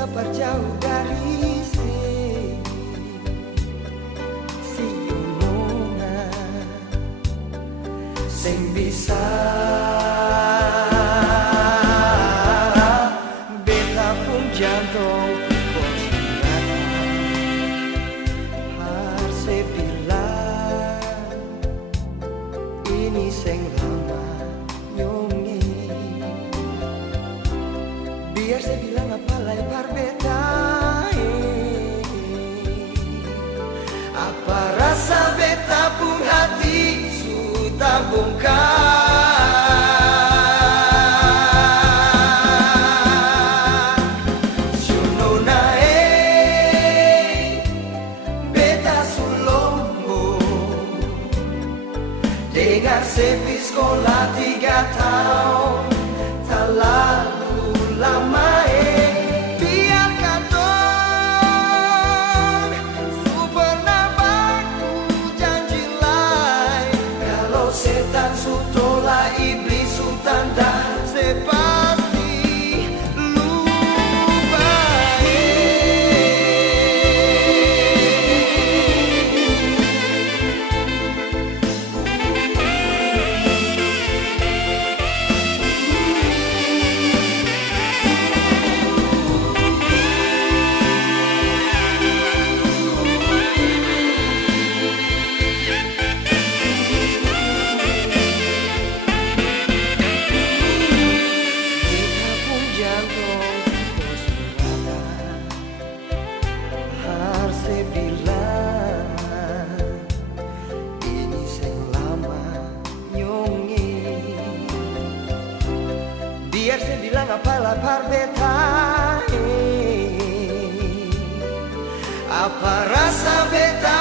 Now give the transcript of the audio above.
beta berjauh dari sini, si Yunona sing bisa beta pun jantung bos harus bilang ini sing lama nyongi. Biar saya bilang apa lebar beta, apa rasa beta pun hati sudah bongkar. Yunona beta sulombo dengan sepi sekolah 3 tahun terlalu lama. Biar katong super nabaku janji lain, kalau setan su tolak iblis su tanda sepasti lupa. Biar saya bilang apa lapar beta, apa rasa beta